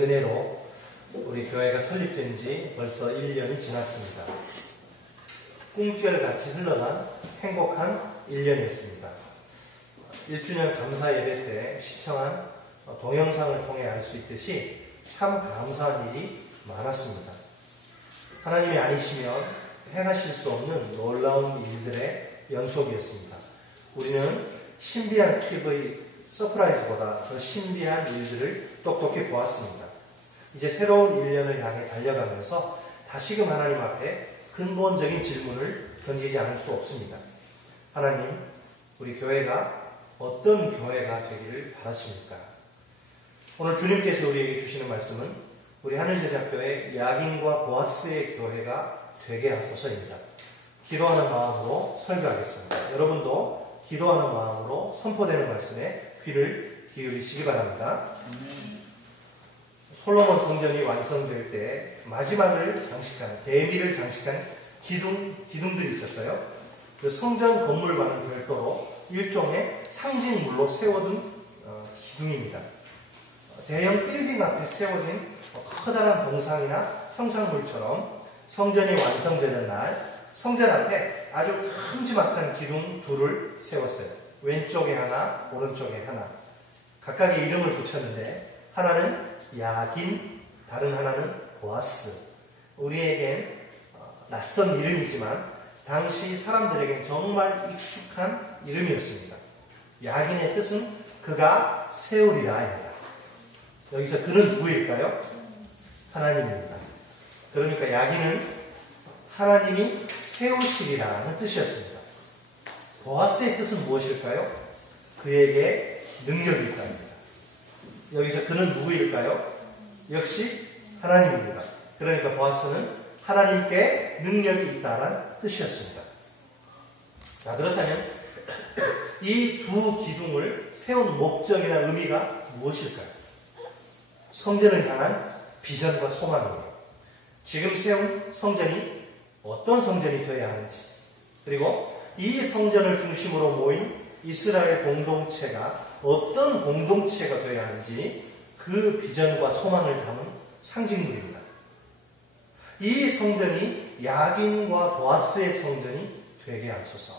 은혜로 우리 교회가 설립된 지 벌써 1년이 지났습니다. 꿈결같이 흘러간 행복한 1년이었습니다. 1주년 감사 예배 때 시청한 동영상을 통해 알 수 있듯이 참 감사한 일이 많았습니다. 하나님이 아니시면 행하실 수 없는 놀라운 일들의 연속이었습니다. 우리는 신비한 TV 서프라이즈보다 더 신비한 일들을 똑똑히 보았습니다. 이제 새로운 1년을 향해 달려가면서 다시금 하나님 앞에 근본적인 질문을 던지지 않을 수 없습니다. 하나님, 우리 교회가 어떤 교회가 되기를 바라십니까? 오늘 주님께서 우리에게 주시는 말씀은 우리 하늘제자교회 야긴과 보아스의 교회가 되게 하소서입니다. 기도하는 마음으로 설교하겠습니다. 여러분도 기도하는 마음으로 선포되는 말씀에 귀를 기울이시기 바랍니다. 솔로몬 성전이 완성될 때 마지막을 장식한, 대미를 장식한 기둥들이 있었어요. 그 성전 건물과는 별도로 일종의 상징물로 세워둔 기둥입니다. 대형 빌딩 앞에 세워진 커다란 동상이나 형상물처럼 성전이 완성되는 날 성전 앞에 아주 큼지막한 기둥 둘을 세웠어요. 왼쪽에 하나, 오른쪽에 하나. 각각의 이름을 붙였는데 하나는 야긴, 다른 하나는 보아스. 우리에겐 낯선 이름이지만 당시 사람들에겐 정말 익숙한 이름이었습니다. 야긴의 뜻은 그가 세우리라입니다. 여기서 그는 누구일까요? 하나님입니다. 그러니까 야긴은 하나님이 세우시리라는 뜻이었습니다. 보아스의 뜻은 무엇일까요? 그에게 능력이 있다입니다. 여기서 그는 누구일까요? 역시 하나님입니다. 그러니까 보아스는 하나님께 능력이 있다는 뜻이었습니다. 자, 그렇다면 이 두 기둥을 세운 목적이나 의미가 무엇일까요? 성전을 향한 비전과 소망이에요. 지금 세운 성전이 어떤 성전이 되어야 하는지, 그리고 이 성전을 중심으로 모인 이스라엘 공동체가 어떤 공동체가 되어야 하는지 그 비전과 소망을 담은 상징물입니다. 이 성전이 야긴과 보아스의 성전이 되게 하소서.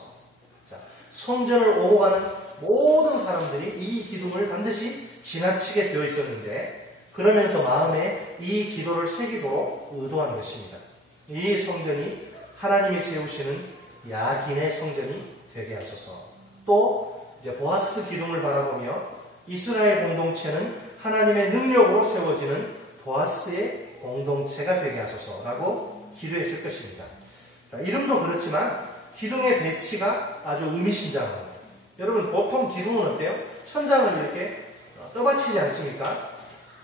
자, 성전을 오고 가는 모든 사람들이 이 기둥을 반드시 지나치게 되어 있었는데 그러면서 마음에 이 기도를 새기도록 의도한 것입니다. 이 성전이 하나님이 세우시는 야긴의 성전이 되게 하소서. 또 이제 보아스 기둥을 바라보며 이스라엘 공동체는 하나님의 능력으로 세워지는 보아스의 공동체가 되게 하소서라고 기도했을 것입니다. 이름도 그렇지만 기둥의 배치가 아주 의미심장합니다. 여러분, 보통 기둥은 어때요? 천장을 이렇게 떠받치지 않습니까?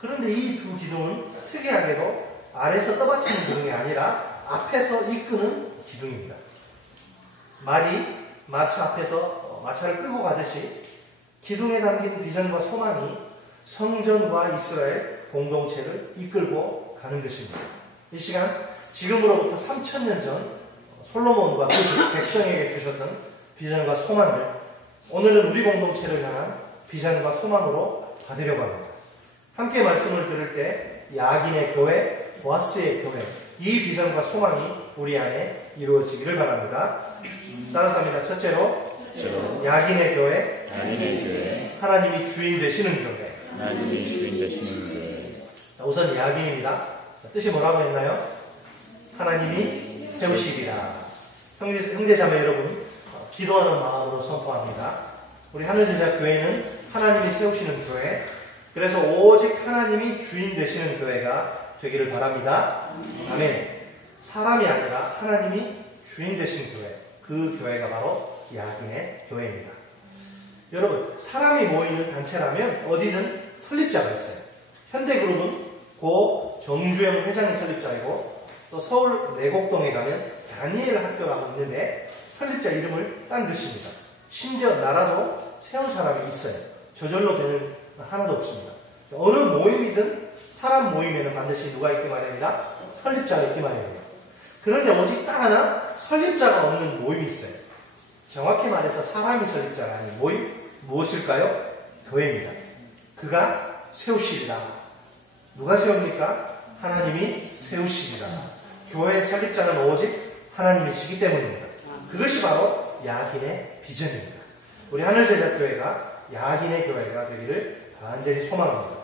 그런데 이 두 기둥은 특이하게도 아래에서 떠받치는 기둥이 아니라 앞에서 이끄는 기둥입니다. 말이 마차 앞에서 마차를 끌고 가듯이 기둥에 담긴 비전과 소망이 성전과 이스라엘 공동체를 이끌고 가는 것입니다. 이 시간, 지금으로부터 3000년 전 솔로몬과 그 백성에게 주셨던 비전과 소망을 오늘은 우리 공동체를 향한 비전과 소망으로 받으려고 합니다. 함께 말씀을 들을 때 야긴의 교회, 보아스의 교회, 이 비전과 소망이 우리 안에 이루어지기를 바랍니다. 따라서 합니다. 첫째로 야긴의 교회, 하나님이 주인 되시는 교회. 우선 야긴입니다. 뜻이 뭐라고 했나요? 하나님이 세우시리라. 형제자매 여러분, 기도하는 마음으로 선포합니다. 우리 하늘제자 교회는 하나님이 세우시는 교회, 그래서 오직 하나님이 주인 되시는 교회가 되기를 바랍니다. 아멘. 사람이 아니라 하나님이 주인 되신 교회, 그 교회가 바로 야긴의 교회입니다. 여러분, 사람이 모이는 단체라면 어디든 설립자가 있어요. 현대그룹은 고 정주영 회장이 설립자이고 또 서울 내곡동에 가면 다니엘 학교라고 있는데 설립자 이름을 딴 것입니다. 심지어 나라도 세운 사람이 있어요. 저절로 되는 하나도 없습니다. 어느 모임이든 사람 모임에는 반드시 누가 있기 마련이다? 설립자가 있기 마련이에요. 그런데 오직 딱 하나 설립자가 없는 모임이 있어요. 정확히 말해서 사람이 설립자가 아닌 모임, 무엇일까요? 교회입니다. 그가 세우시리라. 누가 세웁니까? 하나님이 세우시리라. 교회의 설립자는 오직 하나님이시기 때문입니다. 그것이 바로 야긴의 비전입니다. 우리 하늘제자교회가 야긴의 교회가 되기를 간절히 소망합니다.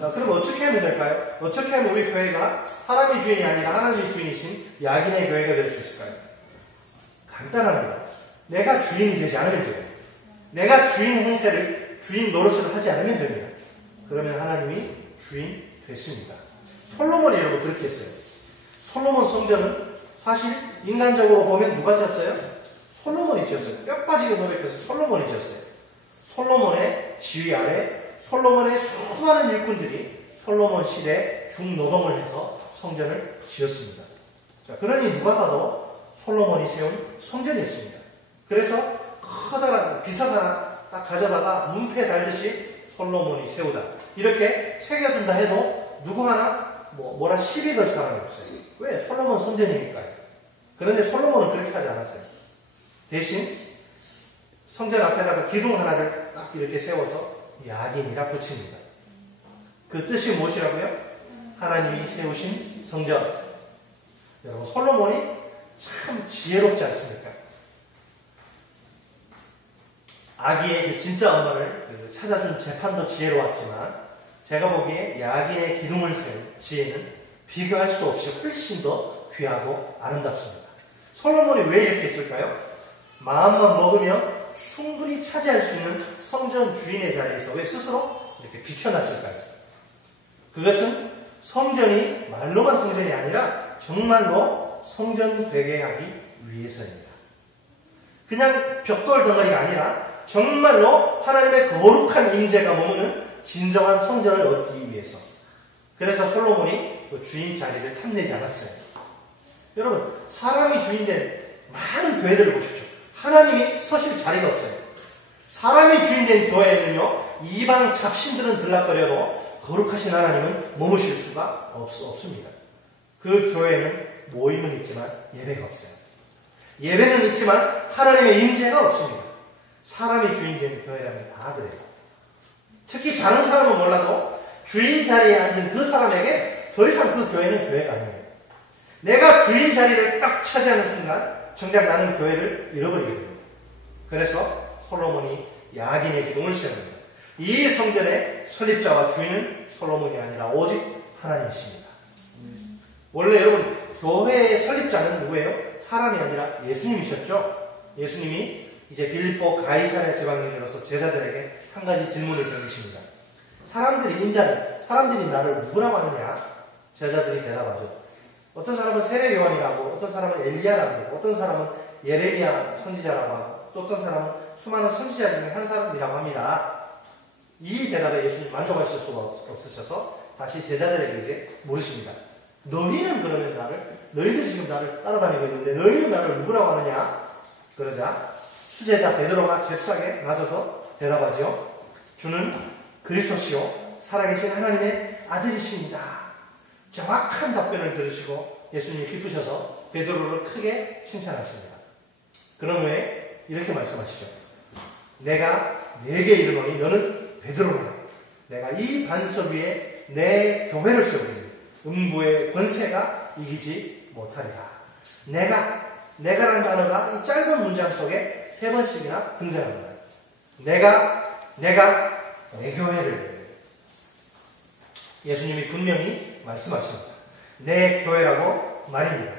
자, 그럼 어떻게 하면 될까요? 어떻게 하면 우리 교회가 사람이 주인이 아니라 하나님이 주인이신 야긴의 교회가 될 수 있을까요? 간단합니다. 내가 주인이 되지 않으면 돼요. 내가 주인 행세를, 주인 노릇을 하지 않으면 됩니다. 그러면 하나님이 주인 됐습니다. 솔로몬이 여러분 그렇게 했어요. 솔로몬 성전은 사실 인간적으로 보면 누가 지었어요? 솔로몬이 지었어요. 뼈 빠지게 노력해서 솔로몬이 지었어요. 솔로몬의 지휘 아래 솔로몬의 수많은 일꾼들이 솔로몬 시대에 중노동을 해서 성전을 지었습니다. 자, 그러니 누가 봐도 솔로몬이 세운 성전이었습니다. 그래서 커다란 비석 하나 딱 가져다가 문패 달듯이 솔로몬이 세우다 이렇게 새겨둔다 해도 누구 하나 뭐라 시비 걸 사람이 없어요. 왜? 솔로몬 성전이니까요. 그런데 솔로몬은 그렇게 하지 않았어요. 대신 성전 앞에다가 기둥 하나를 딱 이렇게 세워서 야긴이라 붙입니다. 그 뜻이 무엇이라고요? 하나님이 세우신 성전. 여러분, 솔로몬이 참 지혜롭지 않습니까? 아기의 그 진짜 엄마를 찾아준 재판도 지혜로웠지만 제가 보기에 야긴의 기둥을 세운 지혜는 비교할 수 없이 훨씬 더 귀하고 아름답습니다. 솔로몬이 왜 이렇게 했을까요? 마음만 먹으면 충분히 차지할 수 있는 성전 주인의 자리에서 왜 스스로 이렇게 비켜났을까요? 그것은 성전이 말로만 성전이 아니라 정말로 성전 되게 하기 위해서입니다. 그냥 벽돌 덩어리가 아니라 정말로 하나님의 거룩한 임재가 머무는 진정한 성전을 얻기 위해서. 그래서 솔로몬이 그 주인 자리를 탐내지 않았어요. 여러분, 사람이 주인된 많은 교회들을 보십시오. 하나님이 서실 자리가 없어요. 사람이 주인된 교회에는요, 이방 잡신들은 들락거려도 거룩하신 하나님은 머무실 수가 없습니다. 그 교회는 모임은 있지만 예배가 없어요. 예배는 있지만 하나님의 임재가 없습니다. 사람이 주인된 교회라면 다 그래요. 특히 다른 사람은 몰라도 주인 자리에 앉은 그 사람에게 더 이상 그 교회는 교회가 아니에요. 내가 주인 자리를 딱 차지하는 순간 정작 나는 교회를 잃어버리게 됩니다. 그래서 솔로몬이 야긴의 기둥을 세웁니다. 이 성전의 설립자와 주인은 솔로몬이 아니라 오직 하나님이십니다. 원래 여러분, 교회의 설립자는 누구예요? 사람이 아니라 예수님이셨죠? 예수님이 이제 빌립보 가이사랴 지방에 내려서 제자들에게 한 가지 질문을 던지십니다. 사람들이 나를 누구라고 하느냐? 제자들이 대답하죠. 어떤 사람은 세례 요한이라고, 어떤 사람은 엘리야라고 하고, 어떤 사람은 예레미야 선지자라고 하고, 또 어떤 사람은 수많은 선지자 중에 한 사람이라고 합니다. 이 대답에 예수님 만족하실 수가 없으셔서 다시 제자들에게 이제 물으십니다. 너희는 그러면 너희들이 지금 나를 따라다니고 있는데 너희는 나를 누구라고 하느냐? 그러자 수제자 베드로가 잽싸게 나서서 대답하지요. 주는 그리스도시요 살아계신 하나님의 아들이십니다. 정확한 답변을 들으시고 예수님이 기쁘셔서 베드로를 크게 칭찬하십니다. 그런 후에 이렇게 말씀하시죠. 내가 네게 이르노니 너는 베드로라. 내가 이 반석 위에 내 교회를 세우리니 음부의 권세가 이기지 못하리라. 내가라는 단어가 이 짧은 문장 속에 3번씩이나 등장합니다. 내가 내 교회를 예수님이 분명히 말씀하십니다. 내 교회라고 말입니다.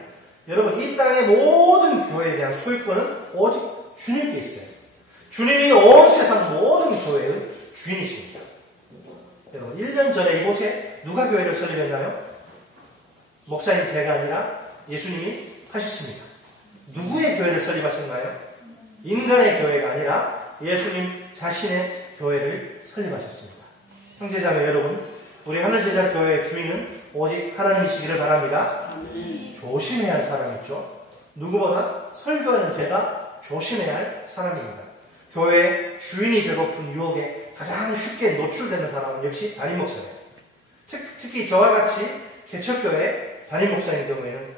여러분, 이 땅의 모든 교회에 대한 소유권은 오직 주님께 있어요. 주님이 온 세상 모든 교회의 주인이십니다. 여러분, 1년 전에 이곳에 누가 교회를 설립했나요? 목사님 제가 아니라 예수님이 하셨습니다. 누구의 교회를 설립하셨나요? 인간의 교회가 아니라 예수님 자신의 교회를 설립하셨습니다. 형제자매 여러분, 우리 하늘제자교회의 주인은 오직 하나님이시기를 바랍니다. 조심해야 할 사람이 있죠. 누구보다 설교하는 제가 조심해야 할 사람입니다. 교회의 주인이 되고픈 유혹에 가장 쉽게 노출되는 사람은 역시 담임 목사예요. 특히 저와 같이 개척교회 담임 목사인 경우에는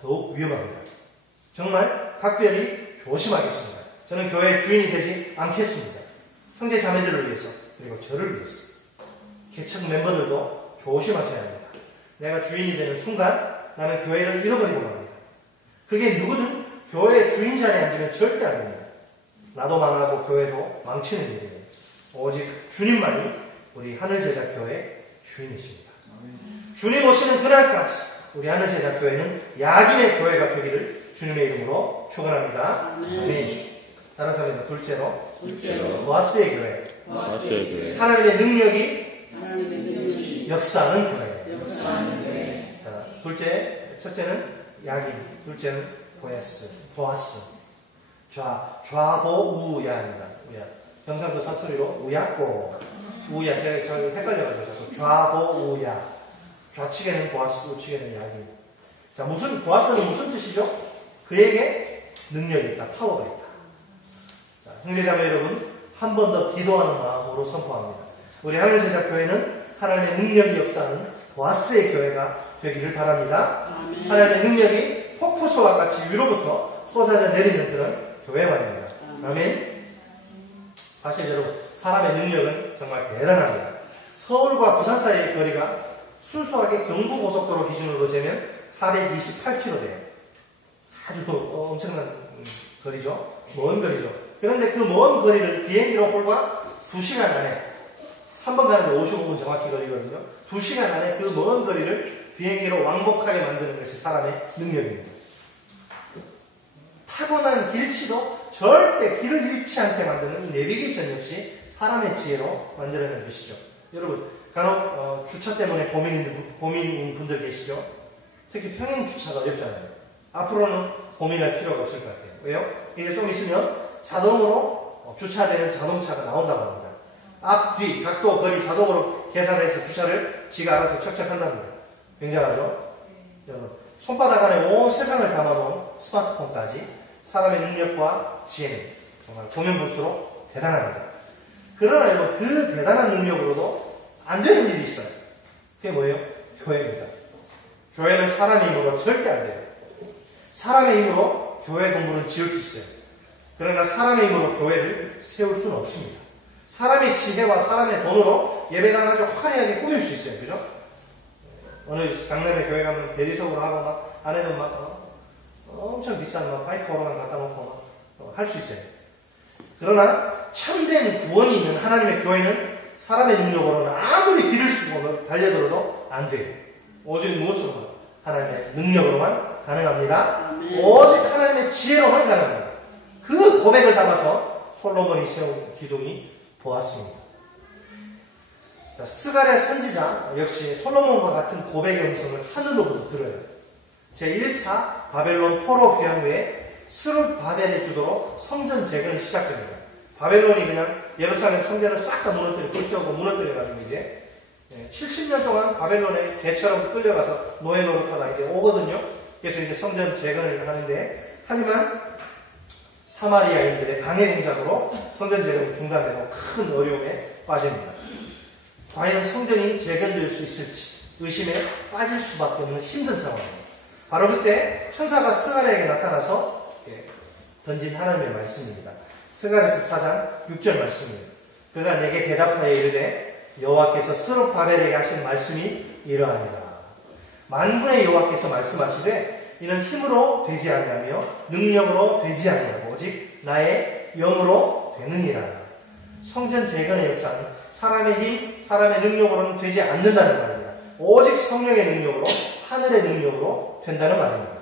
더욱 위험합니다. 정말 각별히 조심하겠습니다. 저는 교회의 주인이 되지 않겠습니다. 형제 자매들을 위해서, 그리고 저를 위해서. 개척 멤버들도 조심하셔야 합니다. 내가 주인이 되는 순간 나는 교회를 잃어버리고 맙니다. 그게 누구든 교회 주인 자리에 앉으면 절대 안 됩니다. 나도 망하고 교회도 망치는 일이에요. 오직 주님만이 우리 하늘제자교회 주인이십니다. 주님 오시는 그날까지 우리 하늘제자교회는 야긴의 교회가 되기를 주님의 이름으로 축원합니다. 아멘. 따라서 합니다. 둘째로 보아스의 교회. 하나님의 능력이 역사하는 교회. 자, 첫째는 야긴, 둘째는 보아스. 좌보우야입니다. 경상도 사투리로 우야꼬. 우야, 제가 헷갈려가지고 자꾸 좌보우야. 좌측에는 보아스, 우측에는 야긴. 자, 보아스는 무슨 뜻이죠? 그에게 능력이 있다, 파워가 있다. 자, 형제자매 여러분, 한 번 더 기도하는 마음으로 선포합니다. 우리 하늘제자교회는 하나님의 능력이 역사하는 보아스의 교회가 되기를 바랍니다. 아멘. 하나님의 능력이 폭포수와 같이 위로부터 쏟아져 내리는 그런 교회만입니다. 아멘. 사실 여러분, 사람의 능력은 정말 대단합니다. 서울과 부산 사이의 거리가 순수하게 경부고속도로 기준으로 재면 428km 돼요. 아주 엄청난 거리죠. 먼 거리죠. 그런데 그 먼 거리를 비행기로 불과 2시간 안에, 한 번 가는데 55분 정확히 걸리거든요. 2시간 안에 그 먼 거리를 비행기로 왕복하게 만드는 것이 사람의 능력입니다. 타고난 길치도 절대 길을 잃지 않게 만드는 이 내비게이션 역시 사람의 지혜로 만들어낸 것이죠. 여러분, 간혹 주차 때문에 고민인 분들 계시죠? 특히 평행 주차가 어렵잖아요. 앞으로는 고민할 필요가 없을 것 같아요. 왜요? 이제 좀 있으면 자동으로 주차되는 자동차가 나온다고 합니다. 앞, 뒤, 각도, 거리 자동으로 계산해서 주차를 지가 알아서 척척한답니다. 굉장하죠? 여러분, 손바닥 안에 온 세상을 담아놓은 스마트폰까지 사람의 능력과 지혜는 정말 보면 볼수록 대단합니다. 그러나 여러분, 그 대단한 능력으로도 안 되는 일이 있어요. 그게 뭐예요? 교회입니다. 교회는 사람의 힘으로 절대 안 돼요. 사람의 힘으로 교회 건물은 지을 수 있어요. 그러나 사람의 힘으로 교회를 세울 수는 없습니다. 사람의 지혜와 사람의 돈으로 예배당을 아주 화려하게 꾸밀 수 있어요. 그죠? 어느 강남에 교회 가면 대리석으로 하고 막 안에는 막 엄청 비싼 막 바이크 오르간 갖다 놓고 할 수 있어요. 그러나 참된 구원이 있는 하나님의 교회는 사람의 능력으로는 아무리 길을 쓰고 달려들어도 안 돼요. 오직 무엇으로? 하나님의 능력으로만 가능합니다. 아멘. 오직 하나님의 지혜로만 가능합니다. 그 고백을 담아서 솔로몬이 세운 기둥이 보았습니다. 자, 스가랴 선지자 역시 솔로몬과 같은 고백의 음성을 하늘로부터 들어요. 제1차 바벨론 포로 귀환 후에 스룹바벨의 주도로 성전 재건이 시작됩니다. 바벨론이 그냥 예루살렘 성전을 싹 다 불태우고 무너뜨려가지고 이제 70년 동안 바벨론에 개처럼 끌려가서 노예 노릇하다 이제 오거든요. 그래서 이제 성전 재건을 하는데, 하지만 사마리아인들의 방해 공작으로 성전 재건이 중단되고 큰 어려움에 빠집니다. 과연 성전이 재건될 수 있을지 의심에 빠질 수밖에 없는 힘든 상황입니다. 바로 그때 천사가 스가랴에게 나타나서 던진 하나님의 말씀입니다. 스가랴서 4장 6절 말씀입니다. 그가 내게 대답하여 이르되 여호와께서 스룹바벨에게 하신 말씀이 이러하니라. 만군의 여호와께서 말씀하시되 이는 힘으로 되지 아니하며 능력으로 되지 아니하고 오직 나의 영으로 되느니라. 성전 재건의 역사는 사람의 힘, 사람의 능력으로는 되지 않는다는 말입니다. 오직 성령의 능력으로, 하늘의 능력으로 된다는 말입니다.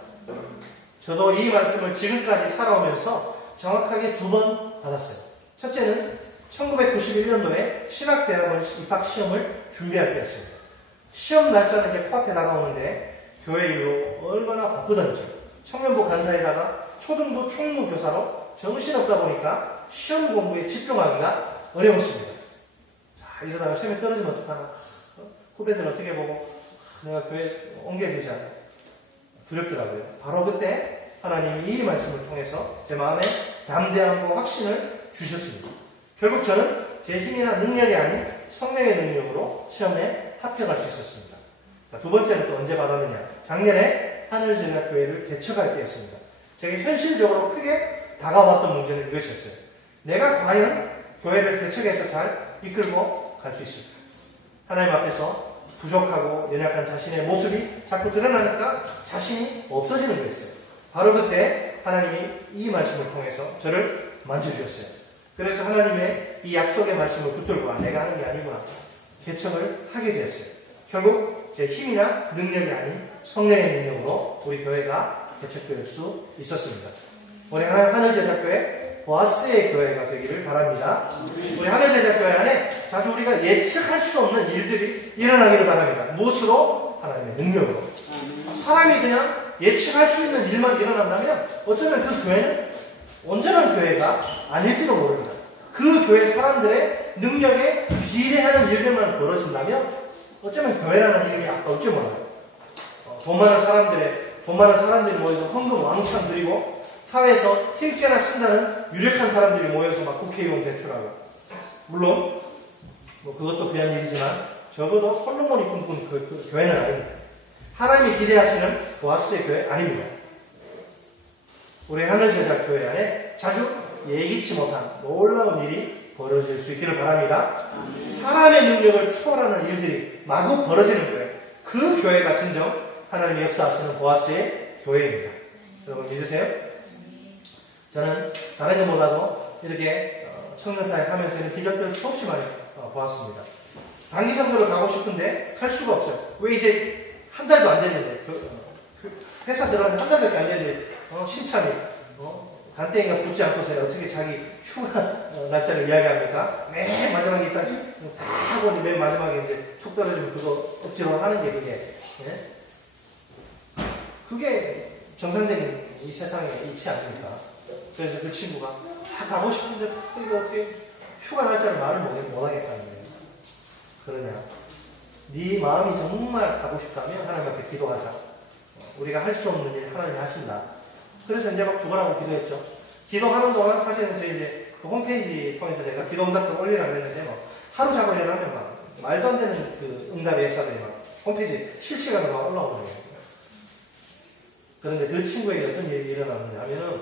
저도 이 말씀을 지금까지 살아오면서 정확하게 2번 받았어요. 첫째는 1991년도에 신학대학원 입학시험을 준비할 때였습니다. 시험 날짜는 이제 코앞에 다가오는데 교회 일로 얼마나 바쁘던지 청년부 간사에다가 초등부 총무교사로 정신없다 보니까 시험 공부에 집중하기가 어려웠습니다. 자, 이러다가 시험에 떨어지면 어떡하나? 후배들 어떻게 보고 내가 교회 옮겨야 되지 않나? 두렵더라고요. 바로 그때 하나님이 이 말씀을 통해서 제 마음에 담대함과 확신을 주셨습니다. 결국 저는 제 힘이나 능력이 아닌 성령의 능력으로 시험에 합격할 수 있었습니다. 두 번째는 또 언제 받았느냐? 작년에 하늘제자교회를 개척할 때였습니다. 제게 현실적으로 크게 다가왔던 문제는 이것이었어요. 내가 과연 교회를 개척해서 잘 이끌고 갈 수 있을까? 하나님 앞에서 부족하고 연약한 자신의 모습이 자꾸 드러나니까 자신이 없어지는 거였어요. 바로 그때 하나님이 이 말씀을 통해서 저를 만져주셨어요. 그래서 하나님의 이 약속의 말씀을 붙들고 내가 하는 게 아니구나 개척을 하게 되었어요. 결국 제 힘이나 능력이 아닌 성령의 능력으로 우리 교회가 개척될 수 있었습니다. 우리 하늘제자교회 보아스의 교회가 되기를 바랍니다. 우리 하늘제자교회 안에 자주 우리가 예측할 수 없는 일들이 일어나기를 바랍니다. 무엇으로? 하나님의 능력으로. 사람이 그냥 예측할 수 있는 일만 일어난다면 어쩌면 그 교회는 온전한 교회가 아닐지도 모릅니다. 그 교회 사람들의 능력에 비례하는 일들만 벌어진다면 어쩌면 교회라는 이름이 아까울지 몰라요. 돈 많은 사람들이 모여서 헌금 왕창 드리고 사회에서 힘께나 쓴다는 유력한 사람들이 모여서 막 국회의원 대출하고, 물론 뭐 그것도 귀한 일이지만 적어도 솔로몬이 꿈꾼 그 교회는 아닙니다. 하나님이 기대하시는 보아스의 교회 아닙니다. 우리 하늘제자교회 안에 자주 예기치 못한 놀라운 일이 벌어질 수 있기를 바랍니다. 사람의 능력을 초월하는 일들이 마구 벌어지는 교회, 그 교회가 진정 하나님이 역사하시는 보아스의 교회입니다. 여러분 믿으세요? 저는 다른 게 몰라도 이렇게 청년사역 하면서 있는 기적들을 수없이 많이 보았습니다. 단기 선교를 가고 싶은데 할 수가 없어요. 왜? 이제 한 달도 안 됐는데 회사 들어갔는데 한 달밖에 안 됐는데 신참이 간땡이가 붙지 않고서 어떻게 자기 휴가 날짜를 이야기합니까? 맨 마지막에 일단 다 하고 맨 마지막에 이제 툭 떨어지면 그거 억지로 하는 게 그게 정상적인 이 세상의 이치 아닙니까? 그래서 그 친구가 가고 싶은데 이거 어떻게 휴가 날짜를 말을 못하겠다는 거예요. 그러냐? 네 마음이 정말 가고 싶다면 하나님 앞에 기도하자. 우리가 할 수 없는 일 하나님이 하신다. 그래서 이제 막 죽어라고 기도했죠. 기도하는 동안 사실은 저희 이제 그 홈페이지 통해서 제가 기도 응답도 올리라고 했는데 하루 자고 일어나면 막 말도 안 되는 그 응답의 역사들이 막 홈페이지 실시간으로 막 올라오는 거예요. 그런데 그 친구에게 어떤 일이 일어났느냐 하면은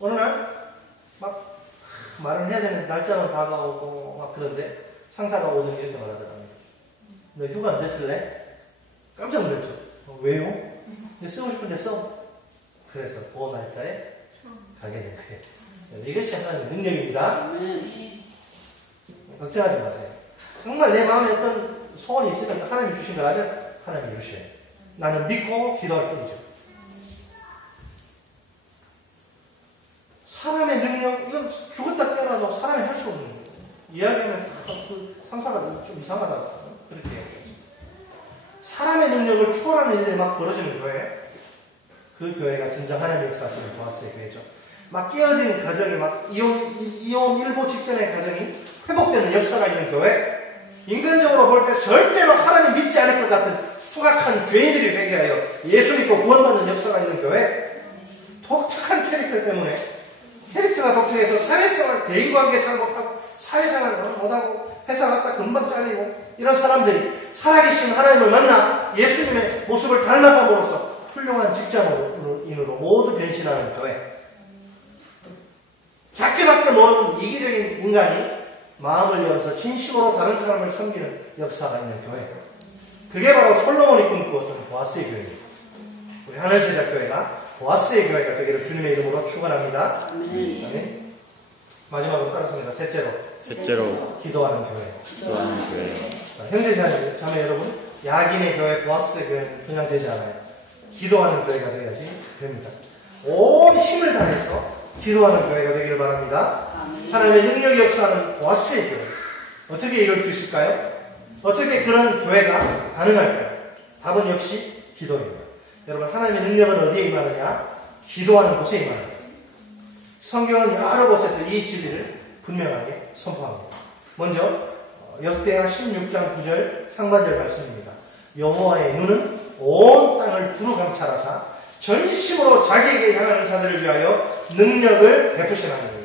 어느 날 막 말을 해야 되는 날짜는 다가오고 막 그런데 상사가 오더니 이렇게 말하더라고요. 너 휴가 언제 쓸래? 깜짝 놀랐죠. 왜요? 쓰고 싶은데 써. 그래서 그 날짜에 가게 된 거예요. 이것이 하나님의 능력입니다. 걱정하지 마세요. 정말 내 마음에 어떤 소원이 있으면 하나님이 주신 거라면 하나님이 주셔요. 나는 믿고 기도할 뿐이죠. 사람의 능력, 이건 죽었다 깨어나도 사람이 할 수 없는 거예요. 이야기하면 그 상사가 좀 이상하다 그렇게 얘기해요. 사람의 능력을 초월하는 일들이 막 벌어지는 교회, 그 교회가 진정 하나님의 역사하시는 보아스의 교회죠. 막 깨어진 가정이 막 이혼 일보 직전의 가정이 회복되는 역사가 있는 교회, 인간적으로 볼 때 절대로 하나님 믿지 않을 것 같은 수각한 죄인들이 회개하여 예수 믿고 구원받는 역사가 있는 교회, 독특한 캐릭터 때문에 캐릭터가 독특해서 사회생활, 대인관계 잘 못하고 사회생활 못하고 회사 갔다 금방 잘리고 이런 사람들이 살아계신 하나님을 만나 예수님의 모습을 닮아감으로써 훌륭한 직장인으로 모두 변신하는 교회. 작게밖에 모르는 이기적인 인간이 마음을 열어서 진심으로 다른 사람을 섬기는 역사가 있는 교회. 그게 바로 솔로몬이 꿈꾸었던 보아스의 교회입니다. 우리 하늘제자교회가 보아스의 교회가 되기를 주님의 이름으로 축원합니다. 아멘. 마지막으로 따라서입니다. 셋째로 기도하는 교회. 형제 자매 여러분, 야긴의 교회, 보아스의 교회는 그냥 되지 않아요. 기도하는 교회가 되어야지 됩니다. 온 힘을 다해서 기도하는 교회가 되기를 바랍니다. 하나님의 능력이 역사하는 보아스의 교회. 어떻게 이룰 수 있을까요? 어떻게 그런 교회가 가능할까요? 답은 역시 기도입니다. 여러분, 하나님의 능력은 어디에 임하느냐? 기도하는 곳에 임합니다. 성경은 여러 곳에서 이 진리를 분명하게 선포합니다. 먼저 역대하 16장 9절 상반절 말씀입니다. 여호와의 눈은 온 땅을 두루 감찰하사 전심으로 자기에게 향하는 자들을 위하여 능력을 베푸시나니.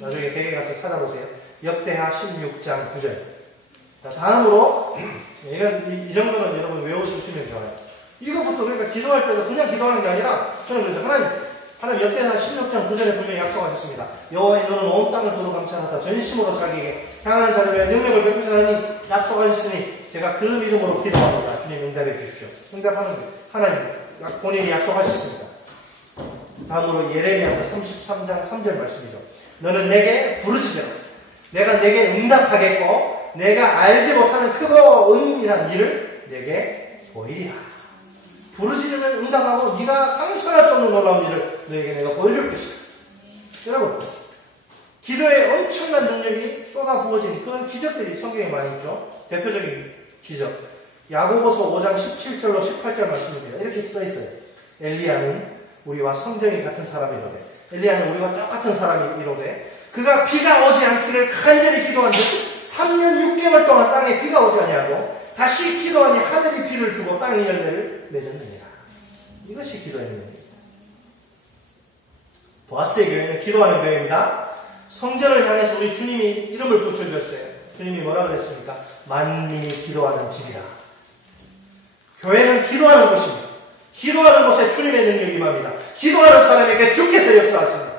나중에 댁에 가서 찾아보세요. 역대하 16장 9절. 다음으로 이 정도는 여러분 외워주시면 좋아요. 이거부터 그러니까 기도할 때도 그냥 기도하는 게 아니라 저는 그래서 하나님 역대하 16장 9절에 분명히 약속하셨습니다. 여호와의 눈은 온 땅을 두루 감찰하사 전심으로 자기에게 향하는 자들의 능력을 베푸시나니 약속하셨으니 제가 그 믿음으로 기도합니다. 주님 응답해 주십시오. 응답하는 거예요. 하나님 본인이 약속하셨습니다. 다음으로 예레미야서 33장 3절 말씀이죠. 너는 내게 부르짖으라. 내가 내게 응답하겠고 내가 알지 못하는 크고 은밀한 일을 내게 보이리라. 부르짖으면 응답하고 네가 상상할 수 없는 놀라운 일을 너에게 내가 보여줄 것이다. 여러분, 기도에 엄청난 능력이 쏟아 부어진 그런 기적들이 성경에 많이 있죠. 대표적인 기적, 야고보서 5장 17절로 18절 말씀입니다. 이렇게 써 있어요. 엘리야는 우리와 성정이 같은 사람이로되, 엘리야는 우리와 똑같은 사람이로되 그가 비가 오지 않기를 간절히 기도한 듯 3년 6개월 동안 땅에 비가 오지 아니하고 다시 기도하니 하늘이 비를 주고 땅이 열매를 맺었느니라. 이것이 기도의 능력입니다. 보아스의 교회는 기도하는 교회입니다. 성전을 향해서 우리 주님이 이름을 붙여주셨어요. 주님이 뭐라 그랬습니까? 만민이 기도하는 집이다. 교회는 기도하는 곳입니다. 기도하는 곳에 주님의 능력이 임합니다. 기도하는 사람에게 주께서 역사하십니다.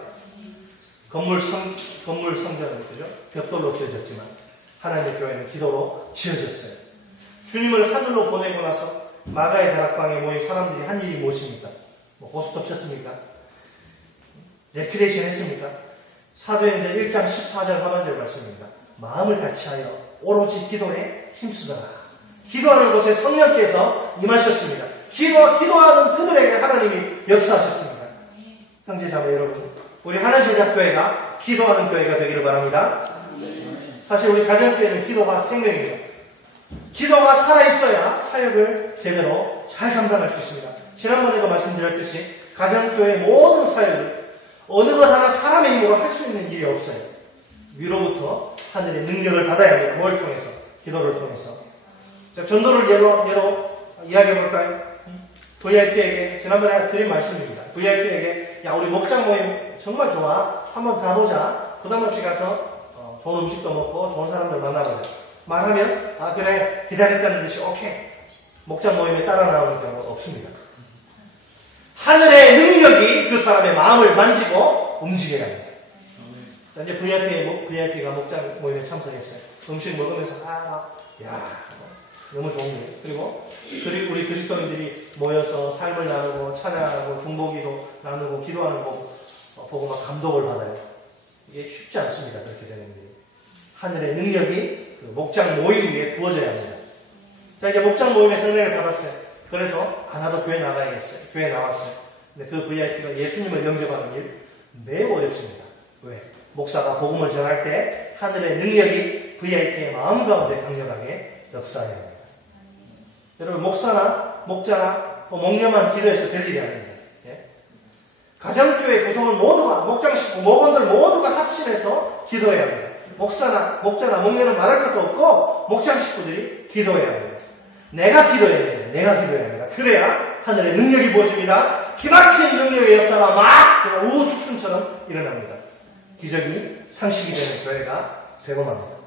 건물 성전은 그죠? 벽돌로 지어졌지만 하나님의 교회는 기도로 지어졌어요. 주님을 하늘로 보내고 나서 마가의 다락방에 모인 사람들이 한 일이 무엇입니까? 고스톱 쳤습니까? 레크레이션 했습니까? 사도행전 1장 14절 하반절 말씀입니다. 마음을 같이하여 오로지 기도에 힘쓰더라. 기도하는 곳에 성령께서 임하셨습니다. 기도하는 그들에게 하나님이 역사하셨습니다. 형제자매 여러분, 우리 하나제자교회가 기도하는 교회가 되기를 바랍니다. 사실 우리 가정교회는 기도가 생명이죠. 기도가 살아있어야 사역을 제대로 잘 감당할 수 있습니다. 지난번에도 말씀드렸듯이 가정교회의 모든 사역을 어느 것 하나 사람의 힘으로 할 수 있는 일이 없어요. 위로부터 하늘의 능력을 받아야 합니다. 뭘 통해서? 기도를 통해서. 자, 전도를 예로 이야기해 볼까요? VIP에게, 지난번에 드린 말씀입니다. VIP에게, 야, 우리 목장 모임 정말 좋아. 한번 가보자. 부담없이 가서 좋은 음식도 먹고 좋은 사람들 만나보자. 말하면, 아, 그래. 기다렸다는 듯이, 오케이. 목장 모임에 따라 나오는 경우가 없습니다. 하늘의 능력이 그 사람의 마음을 만지고 움직여야 합니다. 이제 VIP가 목장 모임에 참석했어요. 음식 먹으면서, 너무 좋은 일. 그리고 우리 그리스도인들이 모여서 삶을 나누고 찬양하고 중보기도 나누고 기도하는 거 보고 막 감동을 받아요. 이게 쉽지 않습니다. 그렇게 되는 게. 하늘의 능력이 그 목장 모임 위에 부어져야 합니다. 자, 이제 목장 모임에서 은혜를 받았어요. 그래서 나도 교회 나가야겠어요. 교회 나왔어요. 근데 그 VIP가 예수님을 영접하는 일 매우 어렵습니다. 왜? 목사가 복음을 전할 때 하늘의 능력이 VIP의 마음 가운데 강력하게 역사해야 합니다. 여러분, 목사나 목자나 목념한 기도에서 될 일이 아닙니다. 예? 가정교회 구성원 모두가, 목장 식구, 목원들 모두가 합심해서 기도해야 합니다. 목사나 목자나 목녀는 말할 것도 없고 목장 식구들이 기도해야 합니다. 내가 기도해야 돼요. 내가 기도해야 합니다. 그래야 하늘의 능력이 부어집니다. 기막힌 능력의 역사가 막 우후죽순처럼 일어납니다. 기적이 상식이 되는 교회가 되고 맙니다.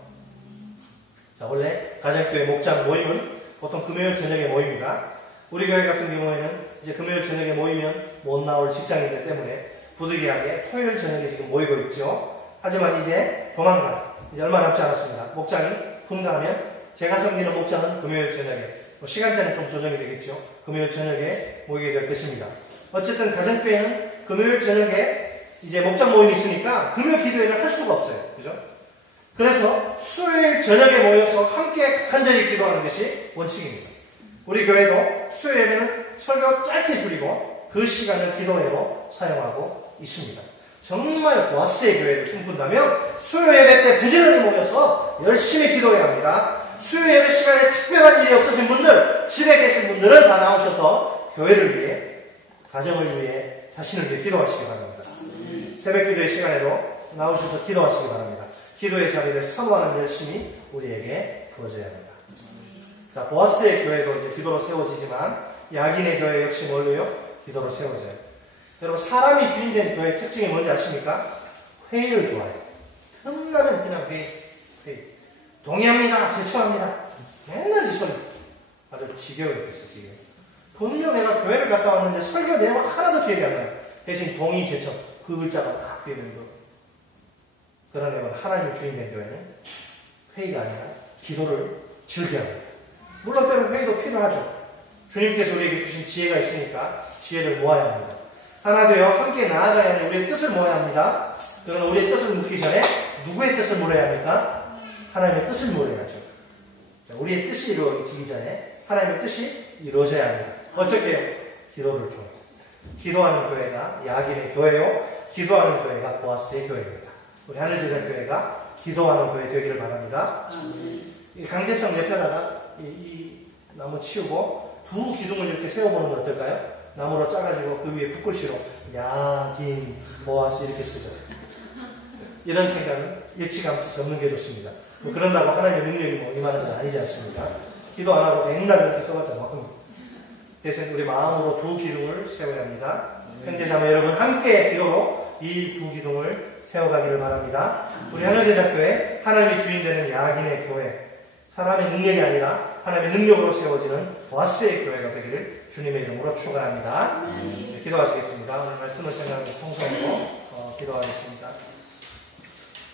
자, 원래 가정교회 목장 모임은 보통 금요일 저녁에 모입니다. 우리 교회 같은 경우에는 이제 금요일 저녁에 모이면 못 나올 직장인들 때문에 부득이하게 토요일 저녁에 지금 모이고 있죠. 하지만 이제 조만간, 이제 얼마 남지 않았습니다. 목장이 분가하면 제가 섬기는 목장은 금요일 저녁에, 시간대는 좀 조정이 되겠죠. 금요일 저녁에 모이게 될 것입니다. 어쨌든 가정교회는 금요일 저녁에 이제 목장 모임이 있으니까 금요 기도회를 할 수가 없어요. 그죠? 그래서 수요일 저녁에 모여서 함께 간절히 기도하는 것이 원칙입니다. 우리 교회도 수요 예배는 설교 짧게 줄이고 그 시간을 기도회로 사용하고 있습니다. 정말 보아스의 교회를 꿈꾼다면 수요 예배 때 부지런히 모여서 열심히 기도해야 합니다. 수요 예배 시간에 특별한 일이 없으신 분들, 집에 계신 분들은 다 나오셔서 교회를 위해, 가정을 위해, 자신을 위해 기도하시기 바랍니다. 새벽 기도의 시간에도 나오셔서 기도하시기 바랍니다. 기도의 자리를 선호하는 열심이 우리에게 부어져야 합니다. 자, 보아스의 교회도 이제 기도로 세워지지만 야긴의 교회 역시 뭘로요? 기도로 세워져요. 여러분, 사람이 주인된 교회의 특징이 뭔지 아십니까? 회의를 좋아해요. 틈나면 그냥 회의. 동의합니다. 제청합니다. 맨날 이 소리. 아주 지겨워요. 지겨워요. 분명 내가 교회를 갔다 왔는데 설교 내용 하나도 기억이 안 나요. 대신 동의, 제청. 그 글자가 다 기억이 거. 그러려면 하나님의 주인된 교회는 회의가 아니라 기도를 즐겨합니다. 물론 때로 회의도 필요하죠. 주님께서 우리에게 주신 지혜가 있으니까 지혜를 모아야 합니다. 하나 되어 함께 나아가야 하는 우리의 뜻을 모아야 합니다. 그러나 우리의 뜻을 묻기 전에 누구의 뜻을 물어야 합니까? 하나님의 뜻을 물어야죠. 우리의 뜻이 이루어지기 전에 하나님의 뜻이 이루어져야 합니다. 어떻게 해요? 기도를 통해. 기도하는 교회가 야긴의 교회요. 기도하는 교회가 보아스의 교회입니다. 우리 하늘제자교회가 기도하는 교회 되기를 바랍니다. 이 강대성 옆에다가 이 나무 치우고 두 기둥을 이렇게 세워보는 건 어떨까요? 나무로 짜가지고 그 위에 붓글씨로 야긴 보아스 이렇게 쓰고 이런 생각은 일찌감치 접는 게 좋습니다. 뭐 그런다고 하나님의 능력이 뭐 임하는 건 아니지 않습니까? 기도 안 하고 백날 이렇게 써봤잖아요. 대신 우리 마음으로 두 기둥을 세워야 합니다. 형제자매 여러분 함께 기도로 이 두 기둥을 세워가기를 바랍니다. 우리 하늘제자교회 하나님의 주인 되는 야긴의 교회, 사람의 능력이 아니라 하나님의 능력으로 세워지는 보아스의 교회가 되기를 주님의 이름으로 축원합니다. 네, 기도하시겠습니다. 오늘 말씀을 생각하고 통성으로 기도하겠습니다.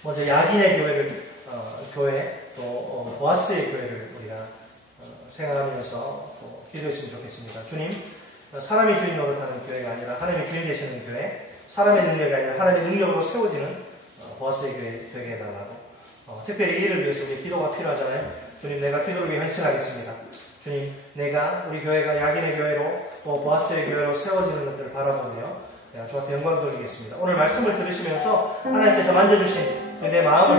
먼저 야긴의 교회 또 보아스의 교회를 우리가 생각하면서 기도했으면 좋겠습니다. 주님, 사람이 주인 노릇하는 교회가 아니라 하나님이 주인 되시는 교회, 사람의 능력이 아니라 하나님의 능력으로 세워지는 보아스의 교회 되게 해달라고. 특별히 이를 위해서 우리 기도가 필요하잖아요. 주님, 내가 기도를 위해 헌신하겠습니다. 주님, 내가 우리 교회가 야긴의 교회로 또 보아스의 교회로 세워지는 것들을 바라보며 주 앞에 영광 돌리겠습니다. 오늘 말씀을 들으시면서 하나님께서 만져주신 내 마음을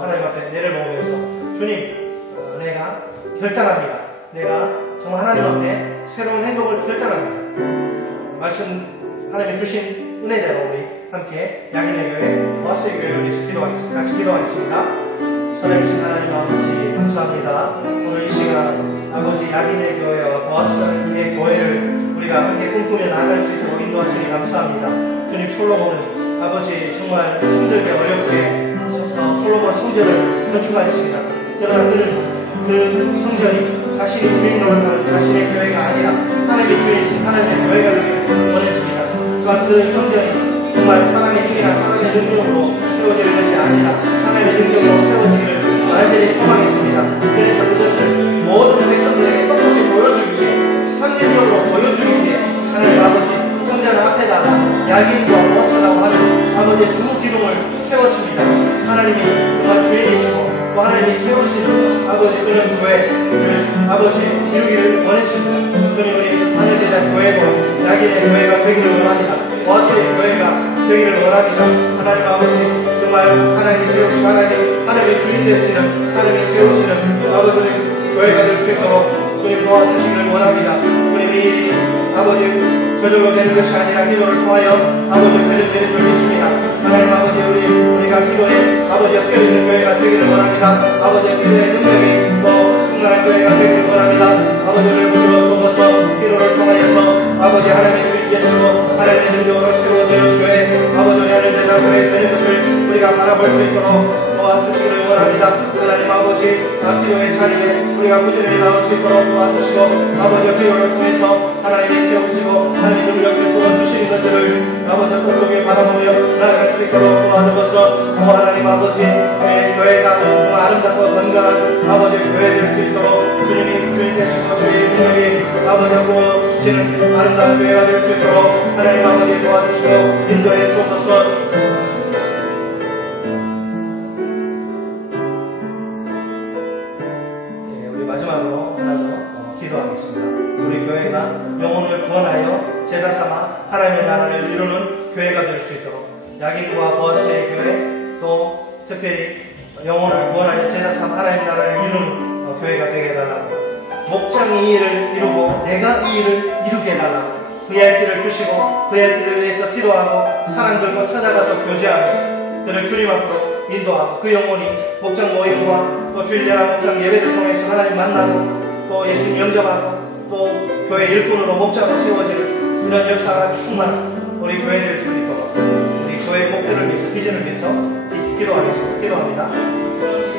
하나님 앞에 내려놓으면서 주님, 내가 결단합니다. 내가 정말 하나님 앞에 새로운 행복을 결단합니다. 말씀 하나님이 주신 은혜대로 우리 함께 야긴의 교회, 보아스의 교회를 위해서 기도하겠습니다. 같이 기도하겠습니다. 살아계신 하나님 아버지 감사합니다. 오늘 이 시간 아버지 야긴의 교회와 보아스의 교회를 우리가 함께 꿈꾸며 나아갈 수 있도록 인도하시니 감사합니다. 주님, 솔로몬은 아버지 정말 힘들게 어렵게 솔로몬 성전을 건축하였습니다. 그러나 그는 그 성전이 자신이 주인 노릇하는 자신의 교회가 아니라 하나님의 주인이신 하나님의 교회가 되기를 원했습니다. 그 성전이 정말 사람의 힘이나 사람의 능력으로 세워질 것이 아니라 하나님의 능력으로 세워지기를 완전히 소망했습니다. 그래서 그것을 모든 백성들에게 똑똑히 보여주기 위해 상징적으로 보여주기 위해 하나님 아버지 성전 앞에다가 야긴과 보아스라고 하는 아버지의 두 기둥을 세웠습니다. 하나님이 정말 주인이시고 또 하나님이 세우시는 아버지 그런 교회를 아버지 이루기를 원했습니다. 주님, 우리 하늘제자 교회고 야긴의 교회가 되기를 원합니다. 보아스의 교회가 되기를 원합니다. 하나님 아버지 정말 하나님이 세우시고 하나님의 주인 되시는 하나님이 세우시는 아버지의 교회가 될 수 있도록 주님 도와주시기를 원합니다. 주님, 이 일이 아버지 저절로 되는 것이 아니라 기도를 통하여 아버지 되는 줄 믿습니다. 하나님 아버지 우리가 기도에 아버지 껴있는 교회가 되기를 원합니다. 아버지 기도의 능력이 또 충만한 교회가 되기를 원합니다. 아버지 오늘부터 주어서 기도를 통하여서 아버지 하나님의 주인 되시고 하나님의 능력으로 세워지는 교회 아버지 하나님의 교회 되는 것을 우리가 바라볼 수 있도록 도와주시기를 원합니다. 하나님 아버지 기도의 자리에 우리가 꾸준히 나올 수 있도록 도와주시고 아버지 기도를 통해서 하나님이 세우시고 하나님의 능력 베풀어 주시는 것들을 아버지 똑똑히 바라보며 나아갈 수 있도록 도와주셔서 하나님 아버지 주의 교회가 아름답고 건강한 아버지 교회 될 수 있도록 주님이 주인 되시고 주의 능력이 아버지 부어주시는 아름다운 교회가 될 수 있도록 하나님 아버지 도와주시고 인도해 주옵소서. 마지막으로 하나 더 기도하겠습니다. 우리 교회가 영혼을 구원하여 제자 삼아 하나님의 나라를 이루는 교회가 될 수 있도록 야긴과 보아스의 교회 또 특별히 영혼을 구원하여 제자 삼아 하나님의 나라를 이루는 교회가 되게 해달라고 목장이 이 일을 이루고 내가 이 일을 이루게 해달라고 VIP를 주시고 VIP를 위해서 기도하고 사람들과 찾아가서 교제하고 그를 주님 앞으로 인도하고 그 영혼이 목장 모임과 또 주일날 목장 예배를 통해서 하나님 만나고 또 예수님 영접하고 또 교회 일꾼으로 목장으로 세워지는 이런 역사가 충만한 우리 교회 될 수 있도록 우리 교회의 목표를 위해서 비전을 위해서 기도하겠습니다. 기도합니다.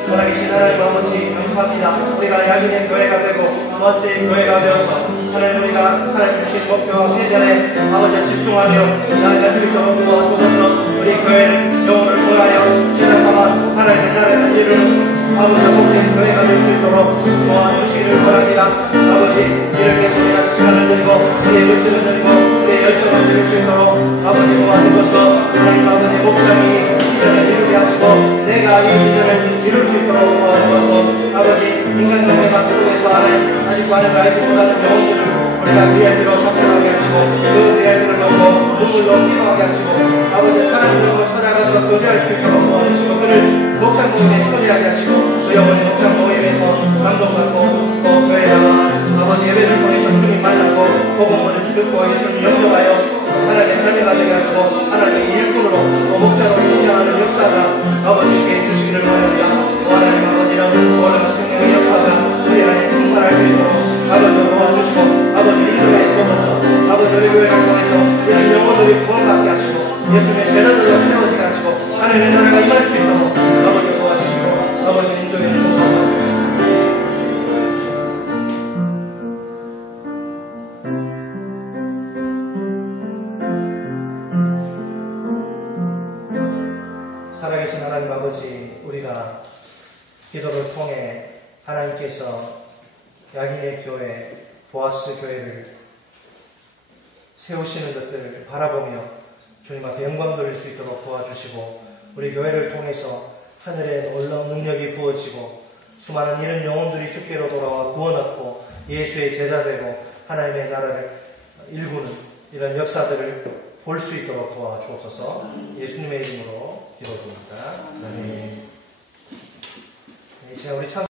전하계신 하나님 아버지 감사합니다. 우리가 야긴의 교회가 되고 보아스의 교회가 되어서 하나님 우리가 하나님 주신 목표와 비전에 아버지 집중하며 나아갈 수 있도록 도와주셔서 우리 교회는 영혼을 구원하여 제자 삼아 하나님의 나라를 이루는 아버지 복된 교회가 될 수 있도록 도와주시기를 원합니다. 아버지 이를 계속해서 시간을 들고 우리의 물질을 들고 우리의 열정을 드릴 수 있도록 아버지 도와주셔서 하나님 아버지 목장이 비전을 이루게 하시고 내가 이 비전을 이룰 수 있도록 도와주셔서 아버지 인간관계 속에서 아직도 하나님을 알지 못하는 영혼들을 우리가 VIP로 선택하게 하시고 그 VIP를 넘고 눈물로 기도하게 하시고 아버지 사랑으로 찾아가서 교제할 수 있도록 도와주시고 그를 목장 모임에 초대하게 하시고 그 영혼이 목장 모임에서 감동받고 또 교회가 아버지 예배를 통해서 주님 만나고 복음을 듣고 예수님 영접하여 하나님의 자녀가 되게 하시고 하나님의 일꾼으로 또 목장으로 성장하는 역사가 아버지께 해주시기를 원합니다. 또 하나님 아버지는 올라가 성령의 역사가 우리 안에 충만할 수 있도록 아버지 도와주시고 아버지 인도에 주어서 아버지 우리 교회를 통해서 이런 영혼들이 구원받게 하시고 예수님의 제자들로 세워지게 하시고 하나님의 나라가 임할 수 있도록 아버지 도와주시고 아버지 인도에 주어서 살아계신 하나님 아버지, 우리가 기도를 통해 하나님께서 야긴의 교회, 보아스 교회를 세우시는 것들을 바라보며 주님 앞에 영광 돌릴 수 있도록 도와주시고 우리 교회를 통해서 하늘의 놀라운 능력이 부어지고 수많은 이런 영혼들이 주께로 돌아와 구원 얻고 예수의 제자되고 하나님의 나라를 일구는 이런 역사들을 볼 수 있도록 도와주옵소서. 예수님의 이름으로 기도드립니다. 아멘. 이제 우리 참